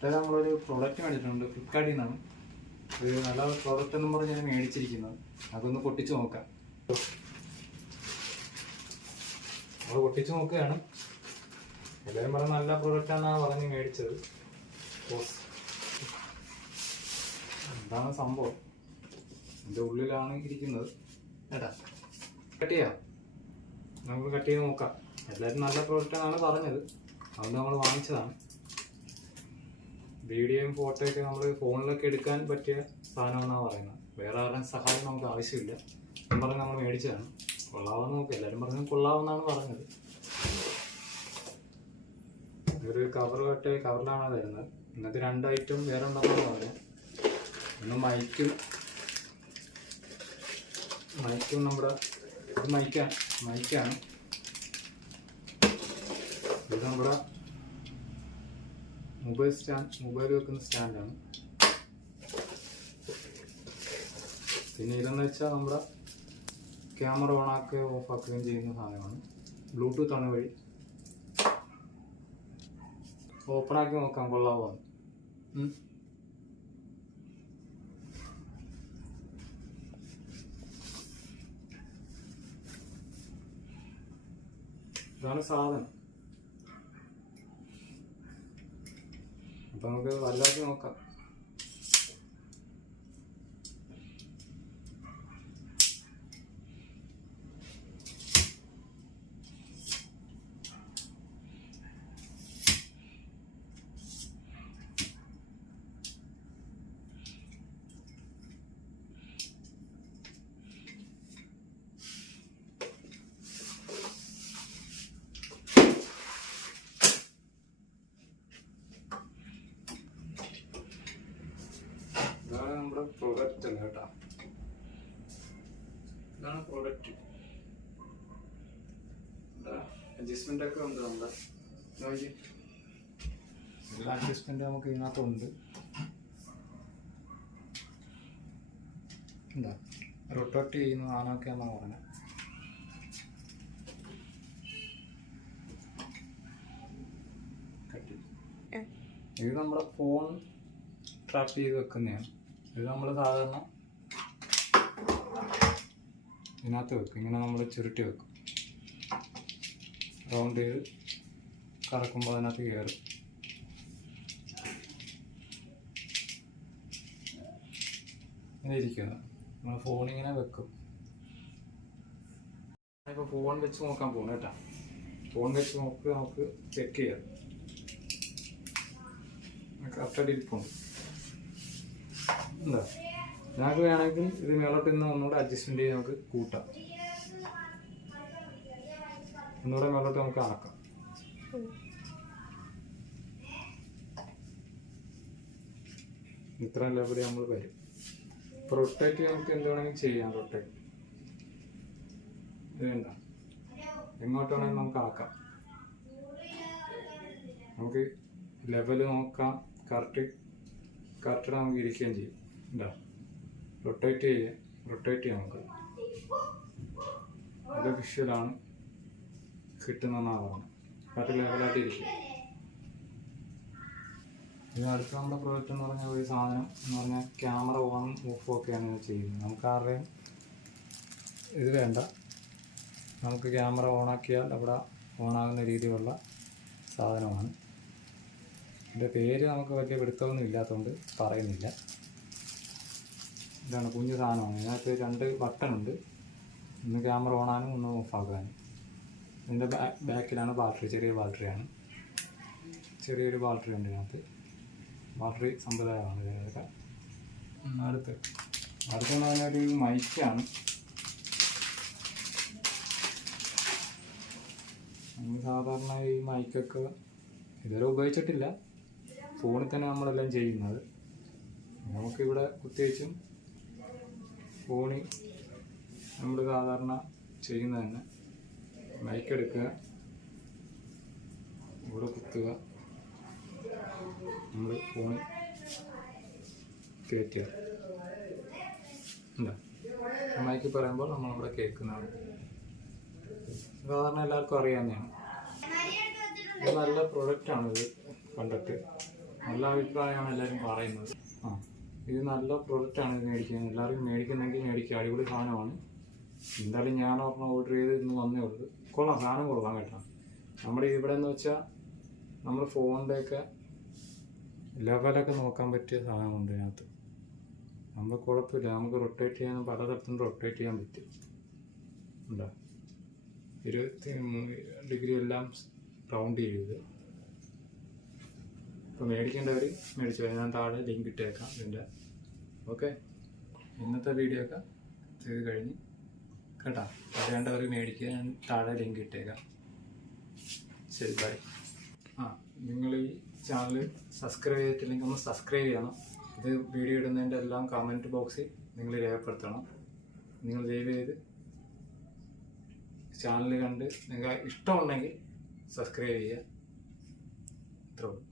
അതായത് നമ്മളൊരു പ്രോഡക്റ്റ് മേടിച്ചിട്ടുണ്ട് ഫ്ലിപ്കാർട്ടിൽ നിന്നാണ്. ഒരു നല്ല പ്രോഡക്റ്റ് എന്നും പറഞ്ഞ് ഞാൻ മേടിച്ചിരിക്കുന്നത്. അതൊന്ന് പൊട്ടിച്ച് നോക്കാം. നമ്മൾ പൊട്ടിച്ച് നോക്കുകയാണ്. എല്ലാവരും പറഞ്ഞ നല്ല പ്രോഡക്റ്റാണെന്നാണ് പറഞ്ഞ് മേടിച്ചത്. എന്താണ് സംഭവം? ഇതിൻ്റെ ഉള്ളിലാണ് ഇരിക്കുന്നത്. കേട്ടാ, കട്ട് ചെയ്യാം. നമുക്ക് കട്ട് ചെയ്ത് നോക്കാം. എല്ലാവരും നല്ല പ്രോഡക്റ്റാണെന്നാണ് പറഞ്ഞത്. അതുകൊണ്ട് നമ്മൾ വാങ്ങിച്ചതാണ്. വീഡിയോയും ഫോട്ടോയൊക്കെ നമ്മൾ ഫോണിലൊക്കെ എടുക്കാൻ പറ്റിയ സാധനമെന്നാണ് പറയുന്നത്. വേറെ ആരുടെയും സഹായം നമുക്ക് ആവശ്യമില്ല. ഞാൻ പറഞ്ഞ് നമ്മൾ മേടിച്ചതാണ്. കൊള്ളാമെന്ന് നോക്കാം. എല്ലാവരും പറഞ്ഞത് കൊള്ളാമെന്നാണ് പറഞ്ഞത്. ഒരു കവറിലാണ് തരുന്നത്. ഇന്നത്തെ 2 ഐറ്റം വേറെ ഉണ്ടെന്നാണ് പറഞ്ഞത്. ഒന്ന് മൈക്കും നമ്മുടെ ഇത് മൈക്കാണ്. ഇത് നമ്മുടെ മൊബൈൽ വെക്കുന്ന സ്റ്റാൻഡാണ്. പിന്നെ ഇതെന്ന് വെച്ചാൽ നമ്മുടെ ക്യാമറ ഓണാക്കുകയോ ഓഫാക്കുകയും ചെയ്യുന്ന സാധനമാണ്. ബ്ലൂടൂത്ത് ആണ് വഴി ഓപ്പണാക്കി നോക്കാം കൊള്ളാമോ. ഇതാണ് സാധനം. അപ്പം നമുക്ക് വല്ലാതെ നോക്കാം. ഇതാണ് നമ്മുടെ പ്രൊഡക്റ്റ് അല്ല കേട്ടോ. ഇതാണ് പ്രൊഡക്റ്റ്. അഡ്ജസ്റ്റ്മെന്റ് ഒക്കെ ഉണ്ട്. നമ്മുടെ എല്ലാ അഡ്ജസ്റ്റ്മെന്റ് നമുക്ക് ഇതിനകത്തുണ്ട്. എന്താ റൊട്ടേറ്റ് ചെയ്യുന്ന സാധനമൊക്കെയാണെന്നാണ് പറഞ്ഞത്. ഇത് നമ്മുടെ ഫോൺ ട്രാപ്പ് ചെയ്ത് വെക്കുന്നതാണ്. ഇത് നമ്മൾ സാധാരണ ഇതിനകത്ത് വെക്കും. ഇങ്ങനെ നമ്മൾ ചുരുട്ടി വെക്കും. റൗണ്ട് ചെയ്ത് കറക്കുമ്പോൾ അതിനകത്ത് കയറും. ഇങ്ങനെ ഇരിക്കുന്നത് നമ്മൾ ഫോണിങ്ങനെ വെക്കും. ഇപ്പോൾ ഫോൺ വെച്ച് നോക്കാൻ പോകും കേട്ടോ. ഫോൺ വെച്ച് നമുക്ക് ചെക്ക് ചെയ്യാം. കറക്റ്റായിട്ട് ഇരിപ്പുണ്ട്. എന്താ ഞങ്ങൾക്ക് വേണമെങ്കിൽ ഇത് മേളോട്ട് നിന്ന് ഒന്നുകൂടെ അഡ്ജസ്റ്റ്മെന്റ് ചെയ്ത് നമുക്ക് കൂട്ടാം. ഒന്നുകൂടെ മേളോട്ട് നമുക്ക് ആക്കാം. ഇത്ര ലെവലിൽ നമ്മൾ വരും. റൊട്ടേറ്റ് നമുക്ക് എന്ത് വേണമെങ്കിലും ചെയ്യാം. റൊട്ടേറ്റ് ഇത് വേണ്ട, എങ്ങോട്ട് വേണമെങ്കിൽ നമുക്ക് ആക്കാം. നമുക്ക് ലെവല് നോക്കാം. കറക്റ്റ് നമുക്ക് ഇരിക്കുകയും ചെയ്യും. എന്താ റൊട്ടേറ്റ് ചെയ്യാം നമുക്ക്. അത് വിഷ്വലാണ് കിട്ടുന്നതെന്നാണ് പറഞ്ഞത്. കറക്റ്റ് ലെവലായിട്ട് ഇരിക്കും. ഇതിനടുത്ത് നമ്മുടെ പ്രോഡക്റ്റ് എന്ന് പറഞ്ഞാൽ ഒരു സാധനം എന്ന് പറഞ്ഞാൽ ക്യാമറ ഓണും ഓഫും ഒക്കെയാണ് ചെയ്യുന്നത്. നമുക്ക് ആരുടെയും ഇത് വേണ്ട. നമുക്ക് ക്യാമറ ഓണാക്കിയാൽ അവിടെ ഓണാകുന്ന രീതിയിലുള്ള സാധനമാണ്. ഇതിൻ്റെ പേര് നമുക്ക് വലിയ പിടുത്തമൊന്നും ഇല്ലാത്തതുകൊണ്ട് പറയുന്നില്ല. ഇതാണ് കുഞ്ഞു സാധനമാണ്. ഇതിനകത്ത് 2 ബട്ടണുണ്ട്. ഒന്ന് ക്യാമറ ഓണാനും ഒന്ന് ഓഫാക്കാനും. ഇതിൻ്റെ ബാക്കിലാണ് ബാറ്ററി. ചെറിയൊരു ബാറ്ററിയാണ്. ചെറിയൊരു ബാറ്ററി ഉണ്ട് ഇതിനകത്ത്. ബാറ്ററി സമ്പ്രദായമാണ് ഇതിനൊക്കെ. അടുത്തെന്ന് പറഞ്ഞാൽ ഒരു മൈക്കാണ്. നമ്മൾ സാധാരണ ഈ മൈക്കൊക്കെ ഇതുവരെ ഉപയോഗിച്ചിട്ടില്ല. ഫോണിൽ തന്നെ നമ്മളെല്ലാം ചെയ്യുന്നത്. നമുക്കിവിടെ കുത്തിവെച്ചും ഫോണിൽ നമ്മൾ സാധാരണ ചെയ്യുന്നത് തന്നെ. മൈക്ക് എടുക്കുക, ഇവിടെ കുത്തുക, നമ്മൾ ഫോണിൽ കയറ്റുക. എന്താ മൈക്ക് പറയുമ്പോൾ നമ്മളിവിടെ കേൾക്കുന്നതാണ്. സാധാരണ എല്ലാവർക്കും അറിയാവുന്നതാണ്. ഇത് നല്ല പ്രൊഡക്റ്റാണിത് കണ്ടിട്ട്. നല്ല അഭിപ്രായമാണ് എല്ലാവരും പറയുന്നത്. ഇത് നല്ല പ്രൊഡക്റ്റാണ്. ഇത് മേടിക്കാൻ എല്ലാവരും മേടിക്കുന്നെങ്കിൽ മേടിക്കുക. അടിപൊളി സാധനമാണ്. എന്തായാലും ഞാൻ ഓർഡർ ചെയ്ത് ഇന്ന് വന്നേ ഉള്ളൂ. കൊള്ളാം, സാധനം കൊള്ളാം കേട്ടോ. നമ്മുടെ ഇവിടെ എന്ന് വെച്ചാൽ നമ്മൾ ഫോണിൻ്റെയൊക്കെ ലെവലൊക്കെ നോക്കാൻ പറ്റിയ സാധനമുണ്ട് ഇതിനകത്ത്. നമ്മൾ കുഴപ്പമില്ല, നമുക്ക് റൊട്ടേറ്റ് ചെയ്യാൻ പലതരത്തിലും റൊട്ടേറ്റ് ചെയ്യാൻ പറ്റും. ഉണ്ടോ 23 ഡിഗ്രി എല്ലാം റൗണ്ട് ചെയ്ത്. ഇപ്പോൾ മേടിക്കേണ്ടവർ മേടിച്ചു. ഞാൻ താഴെ ലിങ്ക് ഇട്ടേക്കാം ഇതിൻ്റെ. ഓക്കെ, ഇന്നത്തെ വീഡിയോ ഒക്കെ ചെയ്ത് കഴിഞ്ഞ് കേട്ടോ. വേണ്ടവർ മേടിക്കുക, ഞാൻ താഴെ ലിങ്ക് ഇട്ടേക്കാം. ശരി, ബൈ. നിങ്ങൾ ഈ ചാനൽ സബ്സ്ക്രൈബ് ചെയ്തിട്ടില്ലെങ്കിൽ ഒന്ന് സബ്സ്ക്രൈബ് ചെയ്യണം. ഇത് വീഡിയോ ഇടുന്നതിൻ്റെ എല്ലാം കമൻറ്റ് ബോക്സിൽ നിങ്ങൾ രേഖപ്പെടുത്തണം. നിങ്ങൾ ദയവ് ചെയ്ത് ചാനൽ കണ്ട് നിങ്ങൾക്ക് ഇഷ്ടമുണ്ടെങ്കിൽ സബ്സ്ക്രൈബ് ചെയ്യുക. ഇത്രേ ഉള്ളൂ.